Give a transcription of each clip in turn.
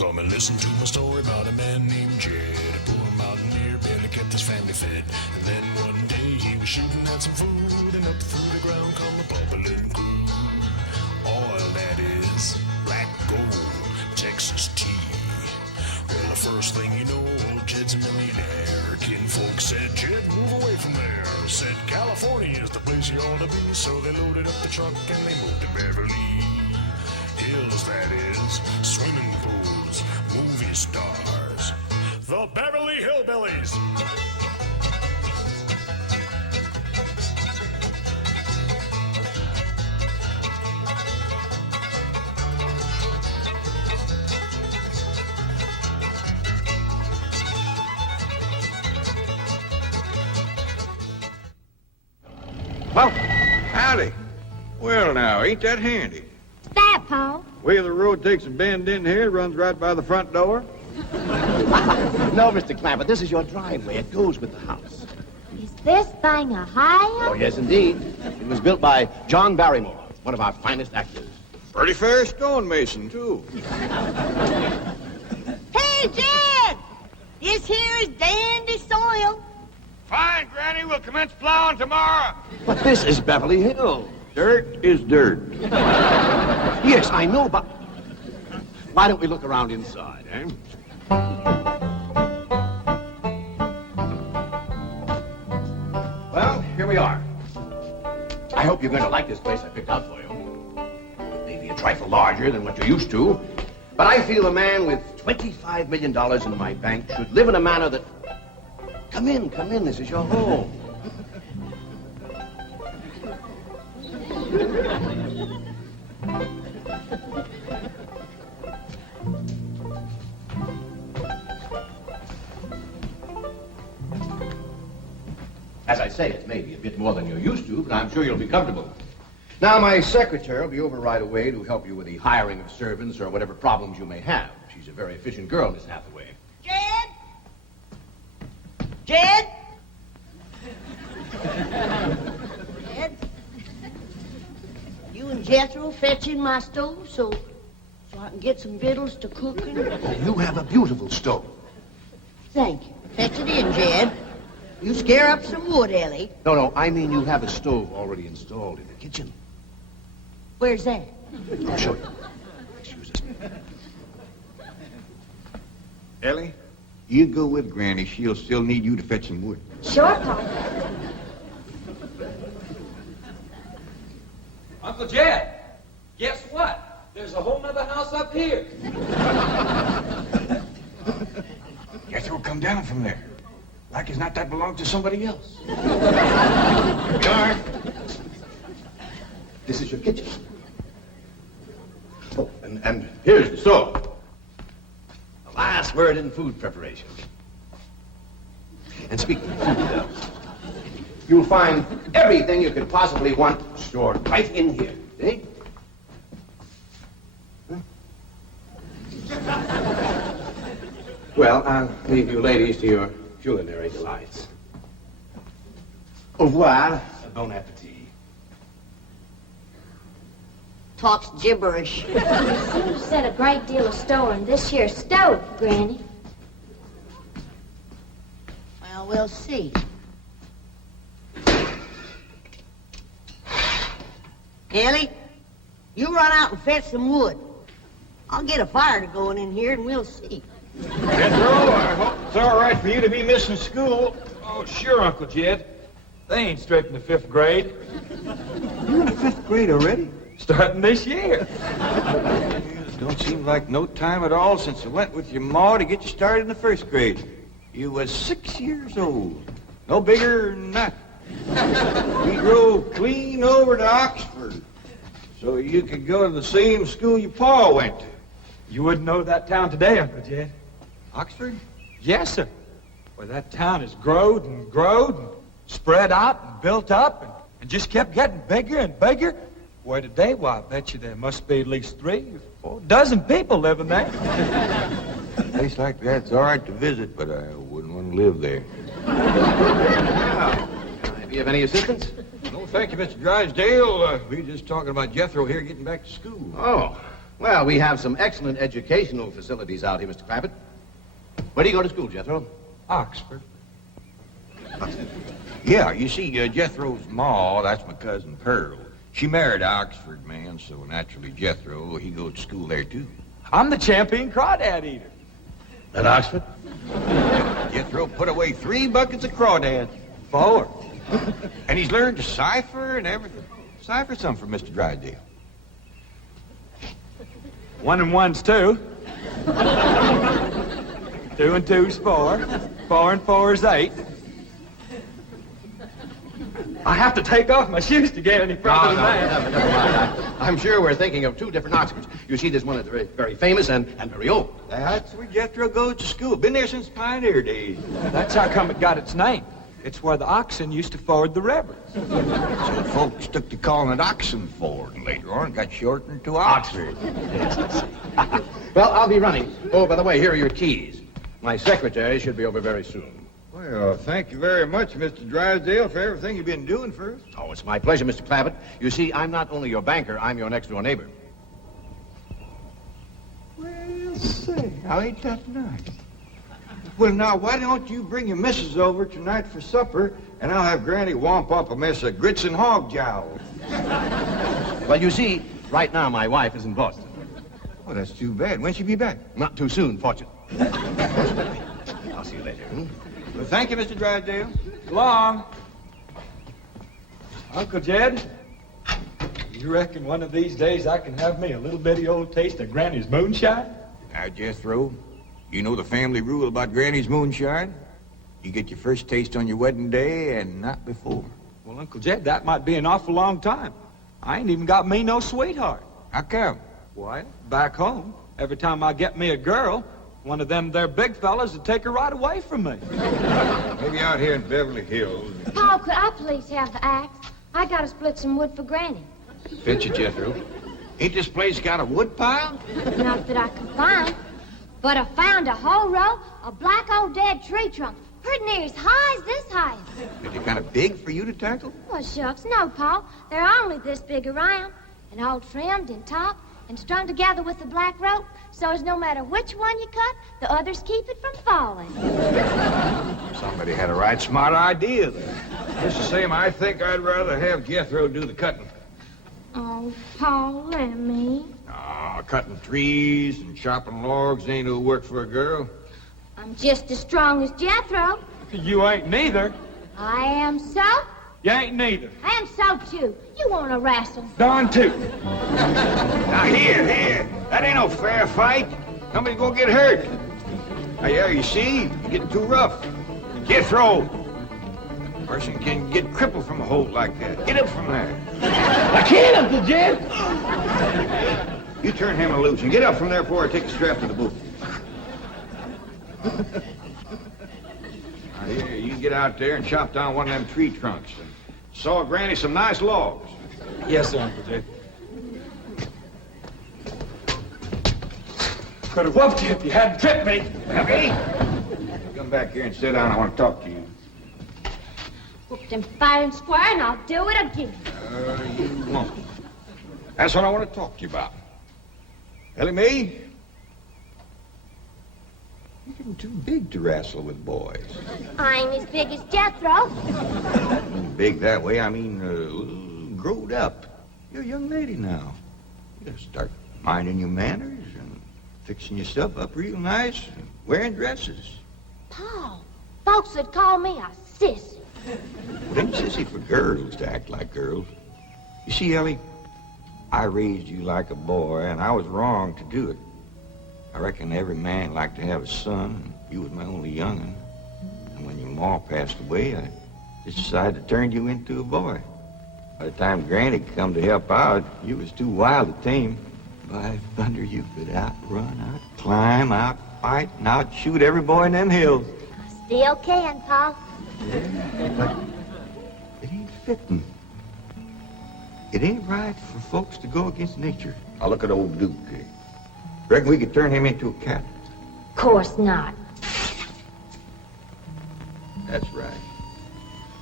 Come and listen to my story about a man named Jed. A poor mountaineer barely kept his family fed. And then one day he was shooting at some food, and up through the ground come a bubbling crude. Oil, that is, black gold, Texas tea. Well, the first thing you know, old Jed's a millionaire. Kinfolk said, Jed, move away from there. Said, California is the place you ought to be. So they loaded up the truck and they moved to Beverly Hills, that is, swimming pools, movie stars, the Beverly Hillbillies. Well, howdy. Well, now, ain't that handy? What's that, Pa? Way the road takes a bend in here, runs right by the front door. No, Mr. Clampett, this is your driveway. It goes with the house. Is this thing a house? Oh, yes, indeed. It was built by John Barrymore, one of our finest actors. Pretty fair stonemason, too. Hey, Jed! This here is dandy soil. Fine, Granny. We'll commence plowing tomorrow. But this is Beverly Hills. Dirt is dirt. Yes, I know, but why don't we look around inside, eh? Well, here we are. I hope you're going to like this place I picked out for you. It may be a trifle larger than what you're used to, but I feel a man with $25 million in my bank should live in a manner that... Come in, this is your home. As I say, it may be a bit more than you're used to, but I'm sure you'll be comfortable. Now, my secretary will be over right away to help you with the hiring of servants or whatever problems you may have. She's a very efficient girl, Miss Hathaway. Jed? Jed? Jed? You and Jethro fetching my stove so I can get some victuals to cooking? Oh, you have a beautiful stove. Thank you. Fetch it in, Jed. You scare up some wood, Elly. No, I mean you have a stove already installed in the kitchen. Where's that? I'll show you. Excuse us. Ellie, you go with Granny. She'll still need you to fetch some wood. Sure, Pa. Uncle Jed, guess what? There's a whole nother house up here. Jethro, come down from there. Like as not, that belongs to somebody else. Darn. This is your kitchen. Oh, and here's the stove. The last word in food preparation. And speaking of food, you'll find everything you could possibly want stored right in here. See? Huh? Well, I'll leave you ladies to your culinary delights. Au revoir. Bon appetit. Talks gibberish. You set a great deal of store in this here stove, Granny. Well, we'll see. Elly, you run out and fetch some wood. I'll get a fire to going in here and we'll see. Jethro, I hope it's all right for you to be missing school. Oh, sure, Uncle Jed. They ain't straight in the 5th grade. You're in the 5th grade already? Starting this year. Don't seem like no time at all since you went with your ma to get you started in the 1st grade. You was 6 years old. No bigger than that. We drove clean over to Oxford so you could go to the same school your pa went to. You wouldn't know that town today, Uncle Jed. Oxford? Yes, sir. Well, that town has growed and spread out and built up and just kept getting bigger and bigger. Where today, why, I bet you there must be at least 3 or 4 dozen people living there. A place like that's all right to visit, but I wouldn't want to live there. Do you have any assistance? No, thank you, Mr. Drysdale. We were just talking about Jethro here getting back to school. Oh, Well, we have some excellent educational facilities out here, Mr. Clampett. Where do you go to school, Jethro? Oxford. Yeah, you see, Jethro's ma, that's my cousin Pearl. She married an Oxford man, so naturally Jethro, he goes to school there, too. I'm the champion crawdad eater. At Oxford? Jethro put away 3 buckets of crawdads. 4. And he's learned to cipher and everything. Cipher some for Mr. Drysdale. 1 and 1's 2. 2 and 2's 4. 4 and 4's 8. I have to take off my shoes to get any further than that. Never mind. I'm sure we're thinking of 2 different Oxfords. You see, there's one that's very, very famous and very old. That's where Jethro goes to school. Been there since pioneer days. That's how come it got its name. It's where the oxen used to ford the river. So folks took to calling it Oxenford, and later on it got shortened to Oxford. Well, I'll be running. Oh, by the way, here are your keys. My secretary should be over very soon. Well, thank you very much, Mr. Drysdale, for everything you've been doing for us. Oh, it's my pleasure, Mr. Clampett. You see, I'm not only your banker, I'm your next-door neighbor. Well, say, now ain't that nice? Well, now, why don't you bring your missus over tonight for supper, and I'll have Granny womp up a mess of grits and hog jowl. Well, you see, right now my wife is in Boston. Oh, that's too bad. When'll she be back? Not too soon, fortunately. I'll see you later. Well, thank you, Mr. Drysdale. So long. Uncle Jed, you reckon one of these days I can have me a little bitty old taste of Granny's moonshine? Now, Jethro, you know the family rule about Granny's moonshine? You get your first taste on your wedding day and not before. Well, Uncle Jed, that might be an awful long time. I ain't even got me no sweetheart. How come? Why, back home, every time I get me a girl, one of them there big fellas would take her right away from me. Maybe out here in Beverly Hills. Paul, could I please have the axe? I gotta split some wood for Granny. Fetch it, Jethro. Ain't this place got a wood pile? Not that I can find, but I found a whole row of black old dead tree trunks, pretty near as high as this height. Is it kind of big for you to tackle? Well, shucks, no, Paul. They're only this big around, and all trimmed and topped and strung together with the black rope, so as no matter which one you cut, the others keep it from falling. Somebody had a right smart idea there. Just the same, I think I'd rather have Jethro do the cutting. Oh, Paul, let me. Cutting trees and chopping logs ain't no work for a girl. I'm just as strong as Jethro. You ain't neither. I am so. You ain't neither. I am so, too. You want to wrestle? Darn too. Now, here. That ain't no fair fight. Somebody's gonna get hurt. Now, yeah, you see, you're getting too rough. Jethro. A person can get crippled from a hold like that. Get up from there. I can't, Uncle Jed. You turn him loose and get up from there before I take the strap to the boot. Now, here, you get out there and chop down one of them tree trunks and saw Granny some nice logs. Yes, sir, Uncle Jed. Could have whooped you if you hadn't tripped me. Heavy? Come back here and sit down. I want to talk to you. Whooped him fair and square, and I'll do it again. You won't. That's what I want to talk to you about. Elly May, you're getting too big to wrestle with boys. I ain't as big as Jethro. Big that way, I mean, growed up. You're a young lady now. You gotta start minding your manners and fixing your stuff up real nice and wearing dresses. Paul, folks would call me a sissy. It ain't sissy for girls to act like girls. You see, Elly, I raised you like a boy, and I was wrong to do it. I reckon every man liked to have a son, and you was my only young'un. And when your ma passed away, I just decided to turn you into a boy. By the time Granny come to help out, you was too wild to tame. By thunder, you could outrun, out-climb, out-fight, and out-shoot every boy in them hills. I still can, Paul. Yeah, but it ain't fitting. It ain't right for folks to go against nature. Now look at old Duke. Reckon we could turn him into a cat? Of course not. That's right.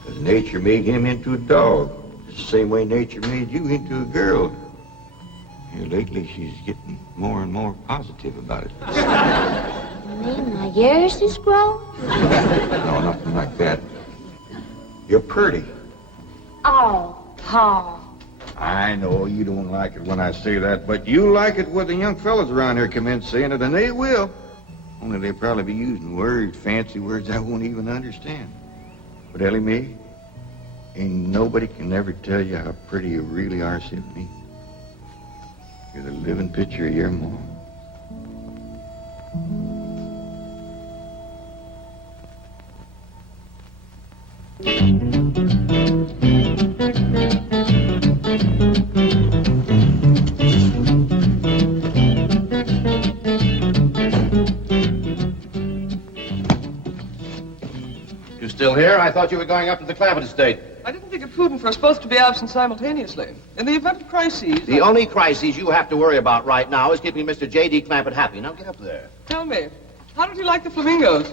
Because nature made him into a dog. It's the same way nature made you into a girl. Here lately, she's getting more and more positive about it. You mean my ears is grown? No, nothing like that. You're pretty. Oh, Pa. I know you don't like it when I say that, but you like it when the young fellas around here commence saying it, and they will. Only they'll probably be using words, fancy words I won't even understand. But Elly May, ain't nobody can ever tell you how pretty you really are except me. You're the living picture of your mom. You still here? I thought you were going up to the Clampett estate. I didn't think it prudent for us both to be absent simultaneously. In the event of crises... The only crises you have to worry about right now is keeping Mr. J.D. Clampett happy. Now get up there. Tell me, how did you like the flamingos?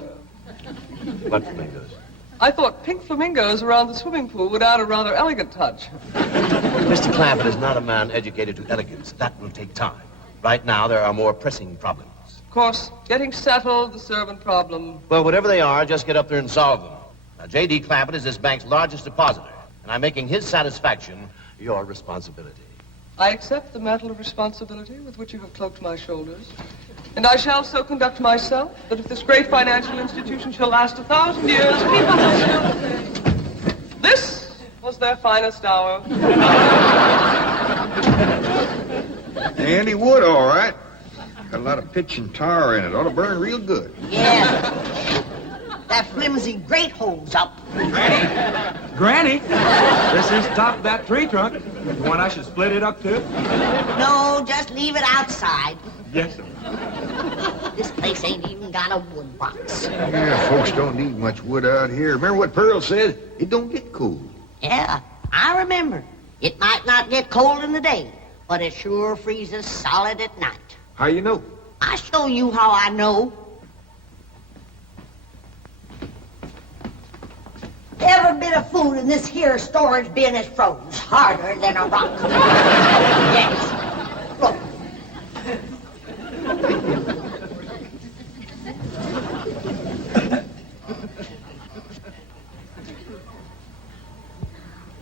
What flamingos? I thought pink flamingos around the swimming pool would add a rather elegant touch. Mr. Clampett is not a man educated to elegance. That will take time. Right now, there are more pressing problems. Of course, getting settled, the servant problem. Well, whatever they are, just get up there and solve them. Now, J.D. Clampett is this bank's largest depositor, and I'm making his satisfaction your responsibility. I accept the mantle of responsibility with which you have cloaked my shoulders. And I shall so conduct myself that if this great financial institution shall last 1,000 years, people will still say, this was their finest hour. Handy wood, all right. Got a lot of pitch and tar in it. Ought to burn real good. Yeah. That flimsy grate holds up. Granny, this is top of that tree trunk. You want I should split it up too? No, just leave it outside. Yes, sir. This place ain't even got a wood box. Yeah, folks don't need much wood out here. Remember what Pearl said? It don't get cold. Yeah, I remember. It might not get cold in the day, but it sure freezes solid at night. How you know? I'll show you how I know. Every bit of food in this here storage bin is froze harder than a rock. Yes. Look.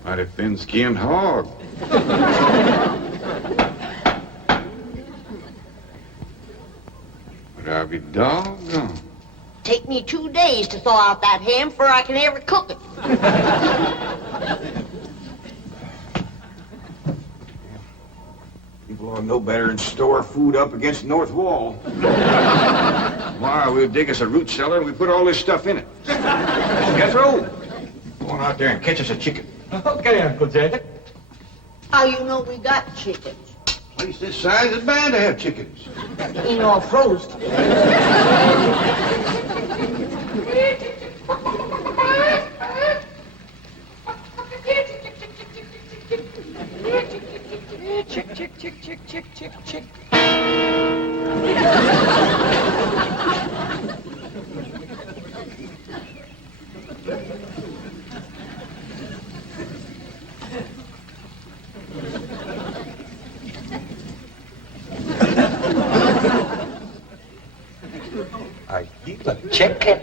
Mighty thin-skinned hog. But I'll be doggone. Take me 2 days to thaw out that ham before I can ever cook it. People ought to know better than store food up against the north wall. Tomorrow we'll dig us a root cellar and we put all this stuff in it. Jethro, go on out there and catch us a chicken. Okay, Uncle Jay. How you know we got chickens? Place this size is bound to have chickens. Ain't all frozen. Chick, chick, chick, chick, chick, chick, chick. I keep a chicken.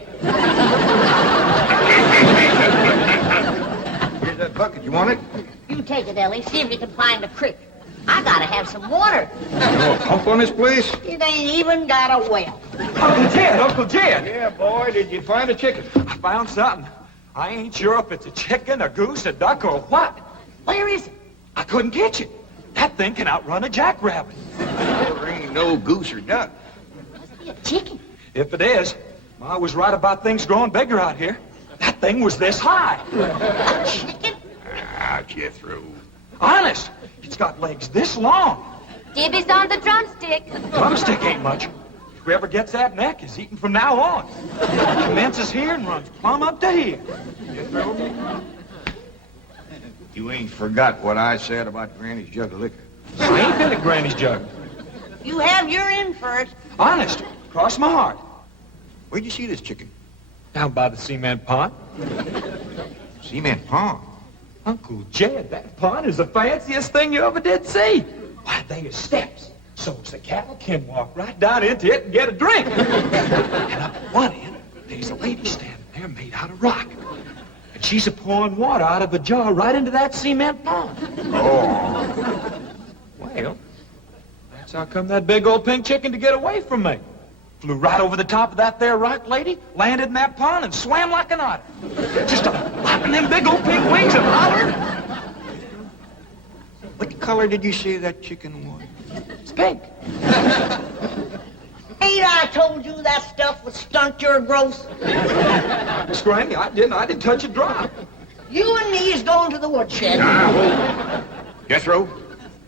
Here's that bucket. You want it? You take it, Ellie. See if you can find a creek. I gotta have some water. You know a pump on this place? It ain't even got a well. Uncle Jed, Uncle Jed. Yeah, boy. Did you find a chicken? I found something. I ain't sure if it's a chicken, a goose, a duck, or what. Where is it? I couldn't catch it. That thing can outrun a jackrabbit. There ain't no goose or duck. Must be a chicken. If it is, Ma was right about things growing bigger out here. That thing was this high. A chicken? Ah, Jethro. Honest, it's got legs this long. Gibby's on the drumstick. Drumstick ain't much. Whoever gets that neck is eating from now on. It commences here and runs plumb up to here. You ain't forgot what I said about Granny's jug of liquor. I ain't been at Granny's jug. You have your in for it. Honest, cross my heart. Where'd you see this chicken? Down by the cement pond. Cement pond. Uncle Jed, that pond is the fanciest thing you ever did see. Why, they is steps. So's the cattle can walk right down into it and get a drink. And up at one end, there's a lady standing there made out of rock. And she's a-pouring water out of a jar right into that cement pond. Oh. Well, that's how come that big old pink chicken to get away from me. Flew right over the top of that there rock lady, landed in that pond, and swam like an otter. Just flapping them big old pink wings and hollering. What color did you say that chicken was? It's pink. Ain't I told you that stuff would stunt your growth? Miss Granny, I didn't touch a drop. You and me is going to the woodshed. Jethro,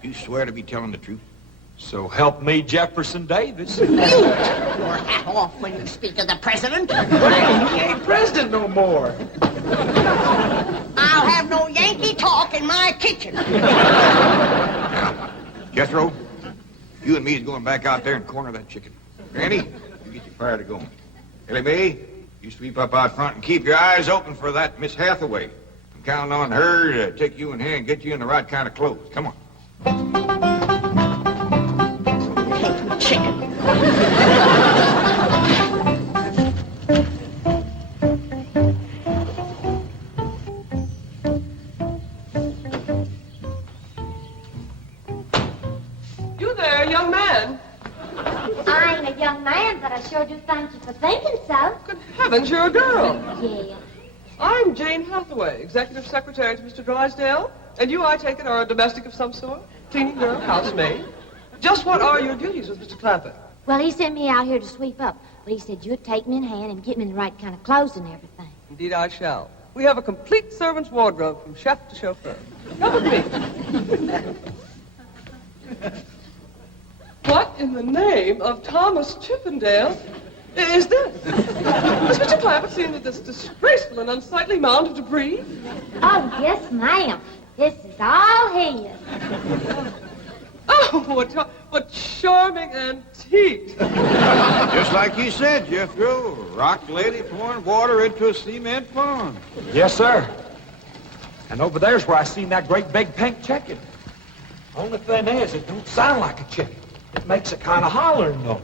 you swear to be telling the truth? So help me, Jefferson Davis. You take your hat off when you speak of the president. Well, he ain't president no more. I'll have no Yankee talk in my kitchen. Jethro, you and me is going back out there and corner that chicken. Granny, you get your fire to going. Elly May, you sweep up out front and keep your eyes open for that Miss Hathaway. I'm counting on her to take you in hand and get you in the right kind of clothes. Come on. Chicken. You there, young man. I ain't a young man, but I sure do thank you for thinking so. Good heavens, you're a girl. Yeah. I'm Jane Hathaway, executive secretary to Mr. Drysdale. And you, I take it, are a domestic of some sort? Cleaning girl, housemaid. Just what are your duties with Mr. Clampett? Well, he sent me out here to sweep up, but he said you'd take me in hand and get me in the right kind of clothes and everything. Indeed, I shall. We have a complete servant's wardrobe from chef to chauffeur. Come with me. What in the name of Thomas Chippendale is this? Has Mr. Clampett seen this disgraceful and unsightly mound of debris? Oh, yes, ma'am. This is all his. Oh, what charming antiques. Just like you said, Jethro. Rock lady pouring water into a cement pond. Yes, sir. And over there's where I seen that great big pink chicken. Only thing is, it don't sound like a chicken. It makes a kind of hollering noise.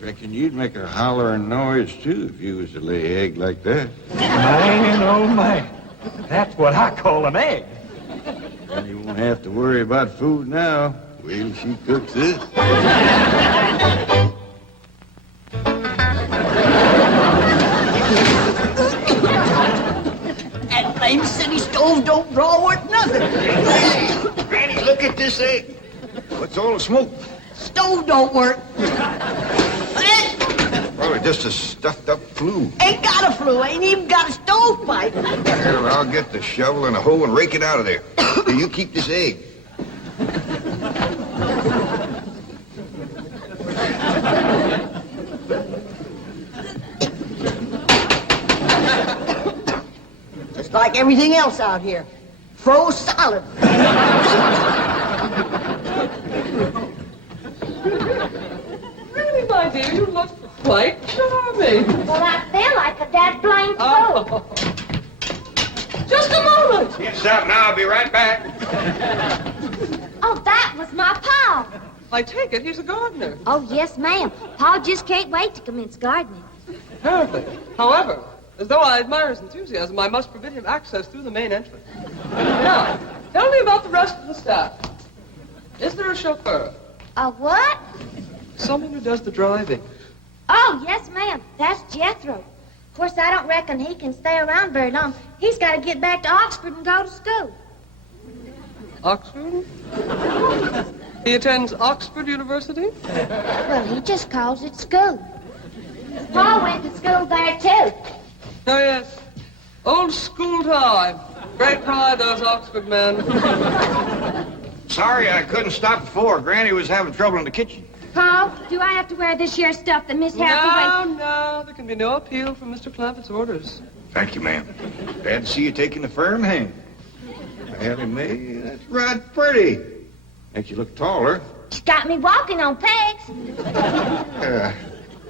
Reckon you'd make a hollering noise, too, if you was to lay egg like that. Man, oh, man. That's what I call an egg. And you won't have to worry about food now. Wait till she cooks this. That blame city stove don't draw worth nothing. Granny, look at this egg. What's all the smoke? Stove don't work. Probably just a stuffed-up flue. Ain't got a flue, ain't even got a stovepipe. Well, I'll get the shovel and a hoe and rake it out of there. Here, you keep this egg. Just like everything else out here. Froze solid. Really, my dear, you look quite charming. Well, I feel like a dead blamed fool. Oh. Just a moment. Get something, I'll be right back. Oh, that was my Pa. I take it he's a gardener. Oh, yes, ma'am. Pa just can't wait to commence gardening. Apparently. However, as though I admire his enthusiasm, I must forbid him access through the main entrance. Now, tell me about the rest of the staff. Is there a chauffeur? A what? Someone who does the driving. Oh, yes, ma'am. That's Jethro. Of course, I don't reckon he can stay around very long. He's got to get back to Oxford and go to school. Oxford? He attends Oxford University? Well, he just calls it school. Pa went to school there, too. Oh, yes. Old school time. Great pride, those Oxford men. Sorry I couldn't stop before. Granny was having trouble in the kitchen. Pa, do I have to wear this here stuff that Miss Hathaway... No, there can be no appeal from Mr. Clampett's orders. Thank you, ma'am. Glad to see you taking a firm hand. Elly May, that's right pretty. Makes you look taller. She's got me walking on pegs.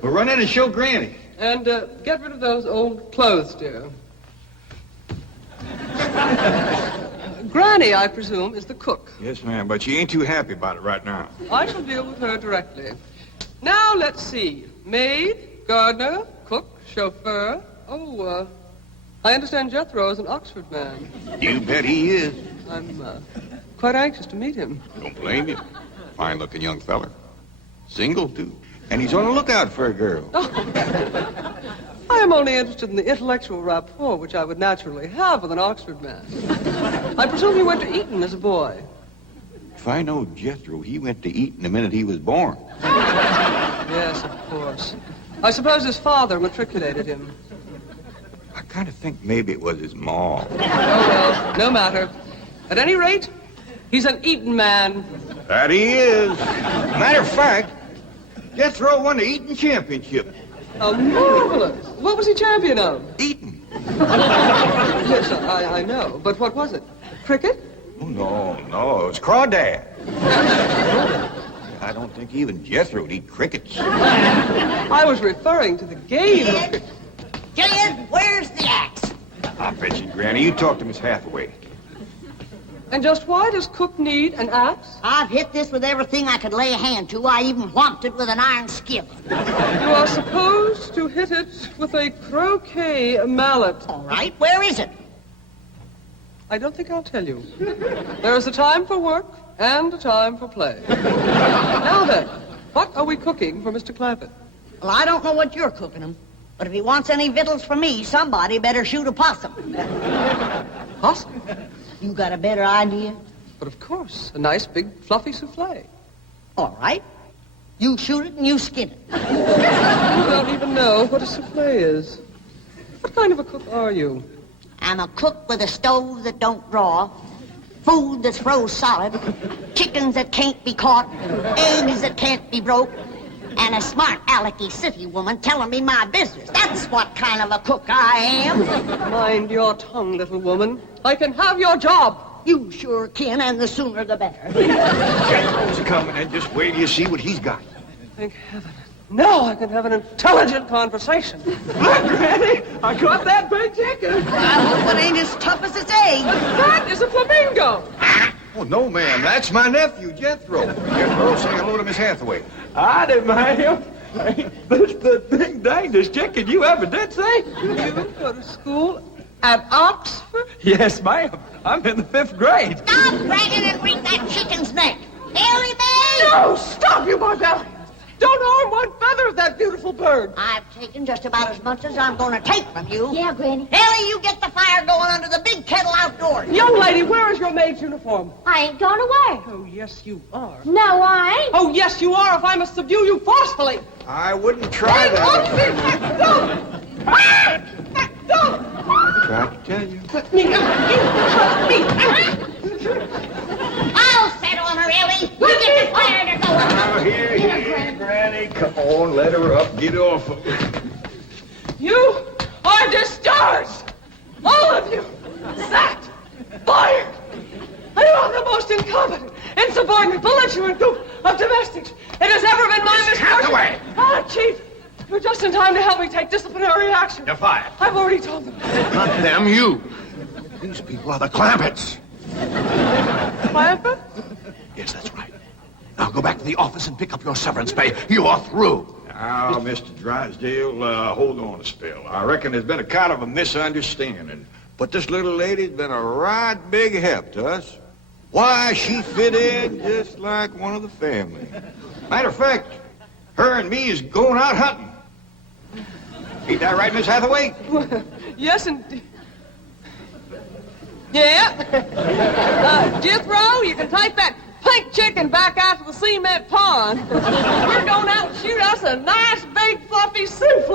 We'll run in and show Granny. And get rid of those old clothes, dear. Granny, I presume, is the cook. Yes, ma'am, but she ain't too happy about it right now. I shall deal with her directly. Now, let's see. Maid, gardener, cook, chauffeur. Oh, I understand Jethro is an Oxford man. You bet he is. I'm quite anxious to meet him. Don't blame you. Fine-looking young feller. Single, too. And he's on the lookout for a girl. I am only interested in the intellectual rapport which I would naturally have with an Oxford man. I presume you went to Eton as a boy. If I know Jethro, he went to Eton the minute he was born. Yes, of course. I suppose his father matriculated him. I kind of think maybe it was his ma. Oh, well, no matter. At any rate, he's an Eton man. That he is. Matter of fact, Jethro won the Eton championship. Oh, marvelous. What was he champion of? Eton. Yes, I know. But what was it? Cricket? Oh, no, it was crawdad. I don't think even Jethro'd eat crickets. I was referring to the game of cricket. Kid, where's the axe? I bet you, Granny, you talk to Miss Hathaway. And just why does Cook need an axe? I've hit this with everything I could lay a hand to. I even whomped it with an iron skillet. You are supposed to hit it with a croquet mallet. All right, where is it? I don't think I'll tell you. There is a time for work and a time for play. Now then, what are we cooking for Mr. Clampett? Well, I don't know what you're cooking him, but if he wants any victuals from me, somebody better shoot a possum. Possum? You got a better idea? But of course, a nice big fluffy souffle. All right. You shoot it and you skin it. You don't even know what a souffle is. What kind of a cook are you? I'm a cook with a stove that don't draw, food that's froze solid, chickens that can't be caught, eggs that can't be broke, and a smart alecky city woman telling me my business. That's what kind of a cook I am. Mind your tongue, little woman. I can have your job. You sure can, and the sooner the better. Jethro's coming, and just wait till you see what he's got. Thank heaven. Now I can have an intelligent conversation. Look, Granny, I caught that big chicken. I hope it ain't as tough as its egg. That is a flamingo. Oh, no, ma'am. That's my nephew, Jethro. Jethro, say hello to Miss Hathaway. I didn't mind him. That's the ding dangest chicken you ever did see. You go to school at Oxford? Yes, ma'am. I'm in the 5th grade. Stop dragging and wring that chicken's neck. Elly May! No, stop, you barbarians. Don't harm one feather of that beautiful bird. I've taken just about as much as I'm going to take from you. Yeah, Granny. Elly, you get the fire going under the big kettle outdoors. Young lady, where is your maid's uniform? I ain't going away. Oh, yes, you are. No, I ain't. Oh, yes, you are, if I must subdue you forcefully. I wouldn't try Hang that. on to me. Don't. Tried to tell you. Let me out. You trust me. I'll set on her, Elly. You get the fire to go. Now, here, Granny. Come on, let her up. Get off of her. You are discharged. All of you. Sacked. Fired. You are the most incompetent, insubordinate, belligerent group of domestics it has ever been my misfortune. Hathaway! Ah, Chief, you're just in time to help me take disciplinary action. You're fired. I've already told them. Not them, you. These people are the Clampetts. Clampett? Yes, that's right. Now go back to the office and pick up your severance pay. You are through. Now, Mr. Drysdale, hold on a spell. I reckon there's been a kind of a misunderstanding. But this little lady's been a right big help to us. Why, she fit in just like one of the family. Matter of fact, her and me is going out hunting. Ain't that right, Miss Hathaway? Yes, indeed. Yeah. Jethro, you can take that pink chicken back out to the cement pond. We're going out and shoot us a nice, big, fluffy souffle.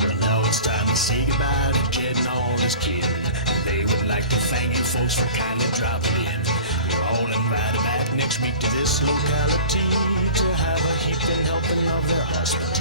Well, now it's time to say goodbye folks for kindly dropping in. You're all invited back next week to this locality to have a heaping helping of their hospitality.